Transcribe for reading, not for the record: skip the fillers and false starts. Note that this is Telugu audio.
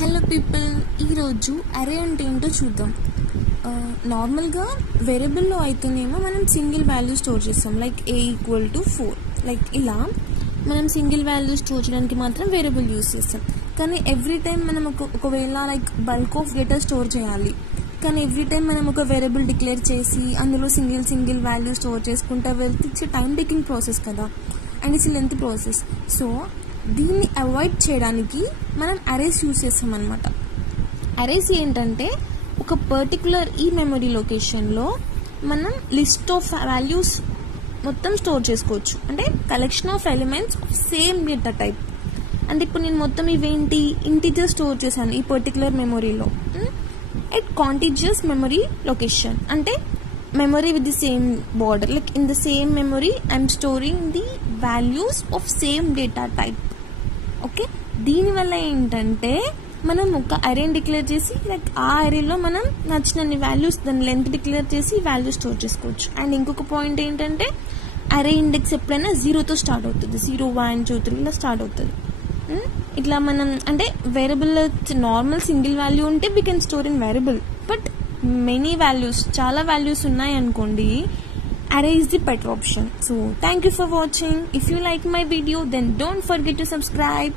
హలో పీపుల్, ఈరోజు అరే అంటే ఏంటో చూద్దాం. నార్మల్గా వేరియబుల్లో అయితేనేమో మనం సింగిల్ వాల్యూ స్టోర్ చేస్తాం, లైక్ a=4. లైక్ ఇలా మనం సింగిల్ వాల్యూ స్టోర్ చేయడానికి మాత్రం వేరియబుల్ యూస్ చేస్తాం. కానీ ఎవ్రీ టైం మనం ఒకవేళ like bulk of data store చేయాలి, కానీ ఎవ్రీ టైం మనం ఒక వేరియబుల్ డిక్లేర్ చేసి అందులో సింగిల్ వాల్యూ స్టోర్ చేసుకుంటా వెళ్తే ఇట్స్ టైం టేకింగ్ ప్రాసెస్ కదా, and it's length process. So దీన్ని అవాయిడ్ చేయడానికి మనం అరేస్ యూజ్ చేస్తాం అనమాట. అరేస్ ఏంటంటే ఒక పర్టికులర్ ఈ మెమరీ లొకేషన్లో మనం లిస్ట్ ఆఫ్ వాల్యూస్ మొత్తం స్టోర్ చేసుకోవచ్చు. అంటే collection of elements of same data type. అంటే ఇప్పుడు నేను మొత్తం ఇవేంటి ఇంటిజర్ స్టోర్ చేశాను ఈ పర్టికులర్ మెమరీలో ఎట్ కాంటిజియస్ మెమరీ లొకేషన్. అంటే memory with the same border, like in the same memory I'm storing the values of same data type. Okay, దీనివల్ల ఏంటంటే మనం ఒక అరేని డిక్లేర్ చేసి లైక్ ఆ అరేలో మనం నచ్చినన్ని వాల్యూస్ దాని లెంత్ డిక్లేర్ చేసి వాల్యూ స్టోర్ చేసుకోవచ్చు. అండ్ ఇంకొక పాయింట్ ఏంటంటే అరే ఇండెక్స్ ఎప్పుడైనా 0తో స్టార్ట్ అవుతుంది, 0, 1, 2, 3 ఇలా స్టార్ట్ అవుతుంది. ఇట్లా మనం అంటే వేరియబుల్ నార్మల్ సింగిల్ వాల్యూ ఉంటే we can store in variable, but many values చాలా వాల్యూస్ ఉన్నాయి అనుకోండి, array is the better option. So thank you for watching. If you like my video, then don't forget to subscribe.